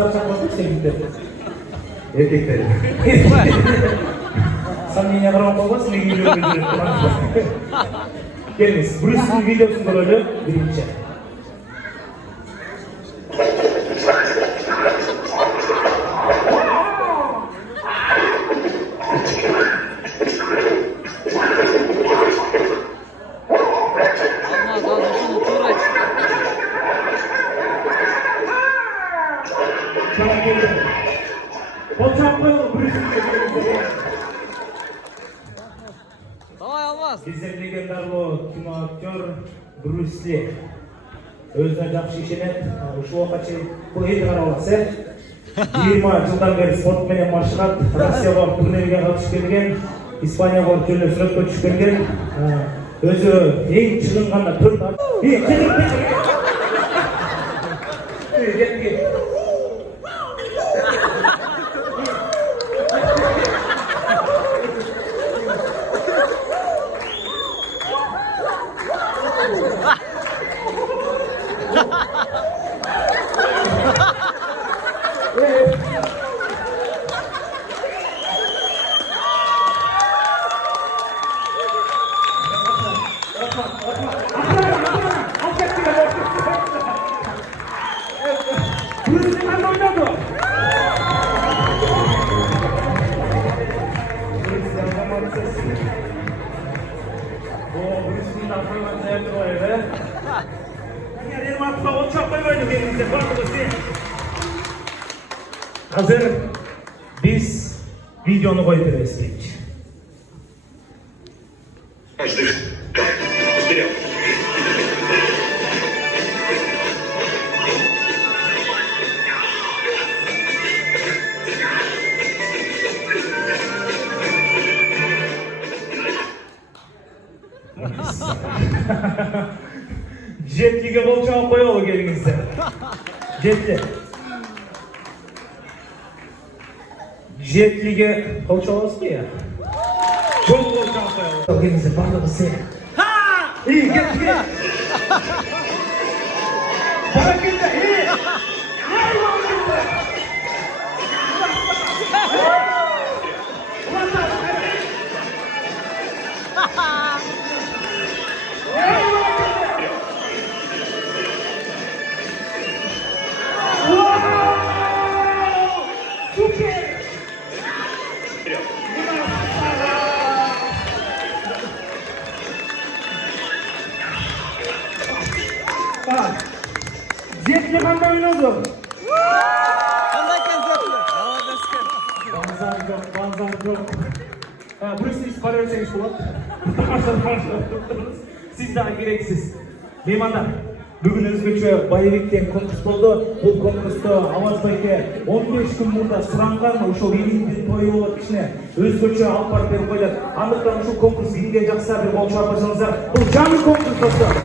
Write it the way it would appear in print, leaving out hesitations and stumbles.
Çakmak sevgili. Erkekler. Samimiye karamak olmaz mı? Geliniz. Bruce'nin videosunda rolü birinci. Давай, Алмаз. Bizden legendarlı kino aktör Bruce Lee. Özüne жақсы işenet, uşu вакытча bu ел караласа 20 жылдан бeri спорт менен машыгат, Россияга турнирге катышып келген, Испанияга барып жөнөп сүрөткө түшүп келген, өзү эң чыгынганда 4 Bruce'nin oynadı. Bruce'nin arkasından zayıflı var ya. Yerim atma, o çapayı böyle elimizde. Hazır. Biz videonu koyup veririz. Вперед! Jetli'ge bol çabuk koyalım gelinizde. Jetli. Jetli'ge bol çabuk ya. Çok bol çabuk koyalım. Gelinizde bağlı mısın? Ha! İyi gel gel. Harekette iyi. Jetli kanda oynadı. Kandayken Jetli. Banzar yok. Burası hiç para örseniz kulak. Siz daha gereksiz. Meymanlar, bugün Özbekçe Bayıvik'ten konkurs oldu. Bu konkursta Avaz Bayke 15 gün burada sırangan mı? Uşo elinde toyu olan kişine Özbekçe alp barıp verip koylar. Anlıktan şu konkurs ilgiye jaksa bir bolşu yapasınızlar. Bu canlı konkurs dostlar.